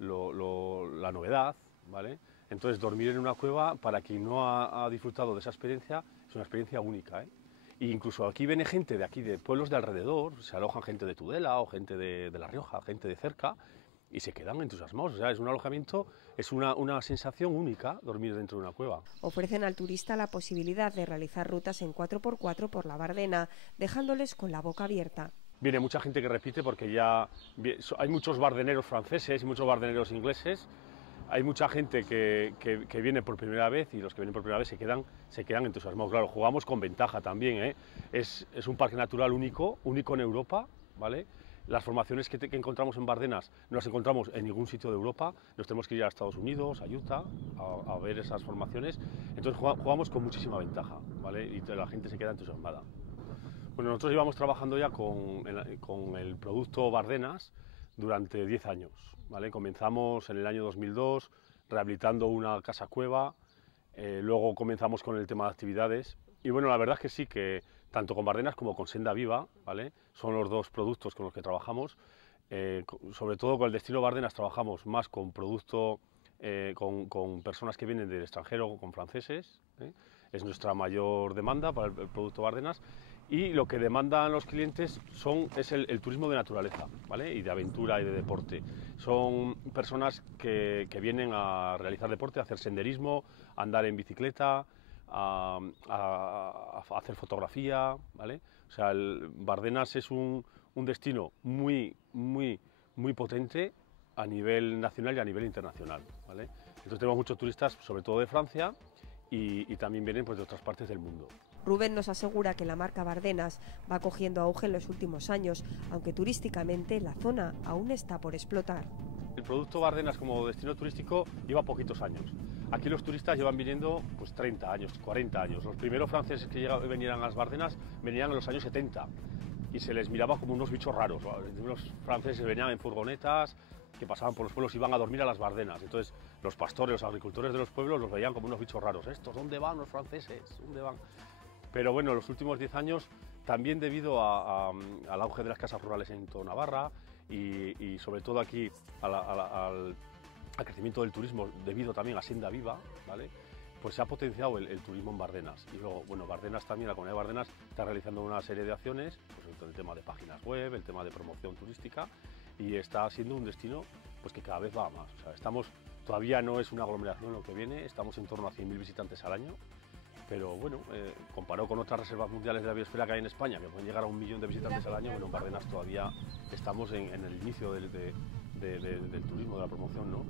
la novedad, ¿vale? Entonces dormir en una cueva, para quien no ha disfrutado de esa experiencia, es una experiencia única, ¿eh? E incluso aquí viene gente de aquí, de pueblos de alrededor, se alojan gente de Tudela o gente de La Rioja, gente de cerca, y se quedan entusiasmados. O sea, es un alojamiento, es una sensación única dormir dentro de una cueva. Ofrecen al turista la posibilidad de realizar rutas en 4x4 por la Bardena, dejándoles con la boca abierta. Viene mucha gente que repite, porque ya hay muchos bardeneros franceses y muchos bardeneros ingleses. Hay mucha gente que viene por primera vez, y los que vienen por primera vez se quedan entusiasmados. Claro, jugamos con ventaja también, ¿eh? Es un parque natural único en Europa, ¿vale? Las formaciones que encontramos en Bardenas no las encontramos en ningún sitio de Europa, nos tenemos que ir a Estados Unidos, a Utah, a ver esas formaciones. Entonces jugamos con muchísima ventaja, ¿vale? Y la gente se queda entusiasmada. Bueno, nosotros llevamos trabajando ya con el producto Bardenas durante 10 años, ¿vale? Comenzamos en el año 2002 rehabilitando una casa cueva, luego comenzamos con el tema de actividades, y bueno, la verdad es que sí, que tanto con Bardenas como con Senda Viva, ¿vale? Son los dos productos con los que trabajamos. Sobre todo con el destino Bardenas trabajamos más con producto, con personas que vienen del extranjero, con franceses, ¿eh? Es nuestra mayor demanda para el producto Bardenas, y lo que demandan los clientes es el turismo de naturaleza, ¿vale? Y de aventura y de deporte. Son personas que vienen a realizar deporte, a hacer senderismo, a andar en bicicleta, a hacer fotografía, ¿vale? O sea, Bardenas es un destino muy potente a nivel nacional y a nivel internacional, ¿vale? Entonces tenemos muchos turistas, sobre todo de Francia, y también vienen pues, de otras partes del mundo. Rubén nos asegura que la marca Bardenas va cogiendo auge en los últimos años, aunque turísticamente la zona aún está por explotar. El producto Bardenas como destino turístico lleva poquitos años. Aquí los turistas llevan viniendo pues 30 años, 40 años. Los primeros franceses que venían a las Bardenas venían en los años 70 y se les miraba como unos bichos raros. Los franceses venían en furgonetas que pasaban por los pueblos y iban a dormir a las Bardenas. Entonces los pastores, los agricultores de los pueblos los veían como unos bichos raros. ¿Estos dónde van los franceses? ¿Dónde van? Pero bueno, los últimos 10 años, también debido al auge de las casas rurales en toda Navarra y sobre todo aquí al crecimiento del turismo debido también a Senda Viva, ¿vale? Pues se ha potenciado el turismo en Bardenas. Y luego, bueno, Bardenas también, la Comunidad de Bardenas está realizando una serie de acciones, pues el tema de páginas web, el tema de promoción turística, y está siendo un destino pues que cada vez va a más. O sea, todavía no es una aglomeración lo que viene, estamos en torno a 100.000 visitantes al año, pero bueno, comparado con otras reservas mundiales de la biosfera que hay en España, que pueden llegar a 1 millón de visitantes al año, bueno, en Bardenas todavía estamos en el inicio del turismo, de la promoción, ¿no?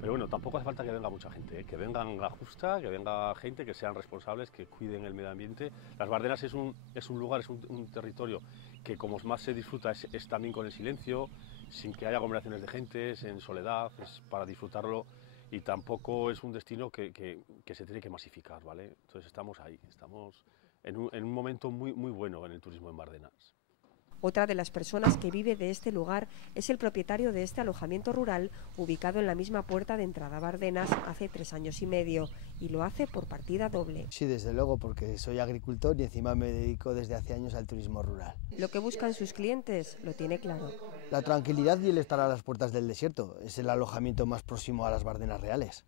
Pero bueno, tampoco hace falta que venga mucha gente, que vengan la justa, que venga gente, que sean responsables, que cuiden el medio ambiente. Las Bardenas es un lugar, es un territorio que como más se disfruta es también con el silencio, sin que haya aglomeraciones de gente, es en soledad, es para disfrutarlo, y tampoco es un destino que se tiene que masificar, ¿vale? Entonces estamos ahí, estamos en un momento muy bueno en el turismo en Bardenas. Otra de las personas que vive de este lugar es el propietario de este alojamiento rural, ubicado en la misma puerta de entrada a Bardenas hace 3 años y medio, y lo hace por partida doble. Sí, desde luego, porque soy agricultor y encima me dedico desde hace años al turismo rural. Lo que buscan sus clientes lo tiene claro. La tranquilidad y el estar a las puertas del desierto es el alojamiento más próximo a las Bardenas reales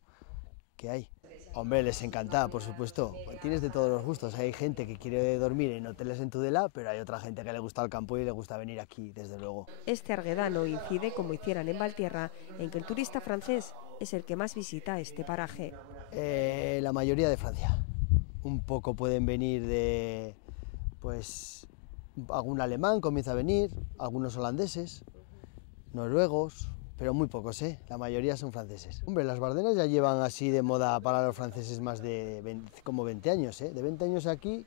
que hay. Hombre, les encanta, por supuesto. Tienes de todos los gustos. Hay gente que quiere dormir en hoteles en Tudela, pero hay otra gente que le gusta el campo y le gusta venir aquí, desde luego. Este arguedano incide, como hicieran en Valtierra, en que el turista francés es el que más visita este paraje. La mayoría de Francia. Un poco pueden venir de, pues, algún alemán comienza a venir, algunos holandeses, noruegos, pero muy pocos, la mayoría son franceses. Hombre, las Bardenas ya llevan así de moda para los franceses más de 20 años, De 20 años aquí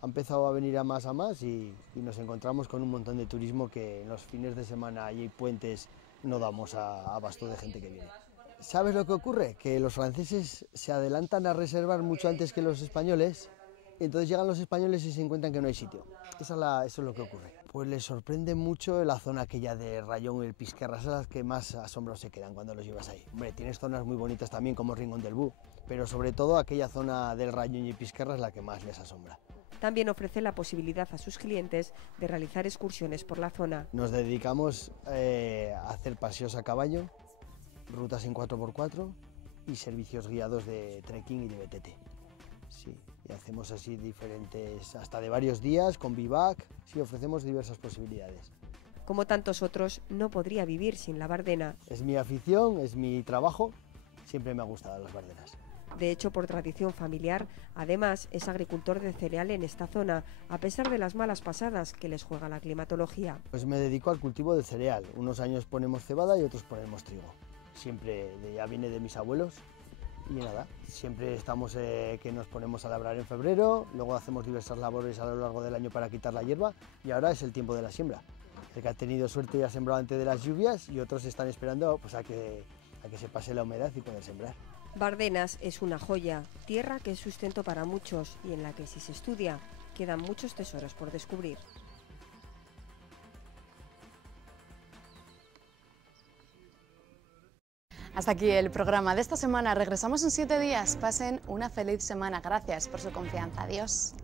ha empezado a venir a más y nos encontramos con un montón de turismo que en los fines de semana y puentes no damos abasto de gente que viene. ¿Sabes lo que ocurre? Que los franceses se adelantan a reservar mucho antes que los españoles, y entonces llegan los españoles y se encuentran que no hay sitio. Eso es lo que ocurre. Pues les sorprende mucho la zona aquella de Rayón y el Pisquerras, son las que más asombrados se quedan cuando los llevas ahí. Hombre, tienes zonas muy bonitas también como Rincón del Bú, pero sobre todo aquella zona del Rayón y Pisquerras es la que más les asombra. También ofrece la posibilidad a sus clientes de realizar excursiones por la zona. Nos dedicamos a hacer paseos a caballo, rutas en 4x4 y servicios guiados de trekking y de BTT. Sí, y hacemos así diferentes, hasta de varios días, con bivac, sí, ofrecemos diversas posibilidades. Como tantos otros, no podría vivir sin la Bardena. Es mi afición, es mi trabajo, siempre me ha gustado las Bardenas. De hecho, por tradición familiar, además es agricultor de cereal en esta zona, a pesar de las malas pasadas que les juega la climatología. Pues me dedico al cultivo de cereal, unos años ponemos cebada y otros ponemos trigo. Siempre ya viene de mis abuelos. Y nada, siempre estamos que nos ponemos a labrar en febrero, luego hacemos diversas labores a lo largo del año para quitar la hierba y ahora es el tiempo de la siembra. El que ha tenido suerte y ha sembrado antes de las lluvias y otros están esperando pues, a que se pase la humedad y poder sembrar. Bardenas es una joya, tierra que es sustento para muchos y en la que si se estudia quedan muchos tesoros por descubrir. Hasta aquí el programa de esta semana. Regresamos en 7 días. Pasen una feliz semana. Gracias por su confianza. Adiós.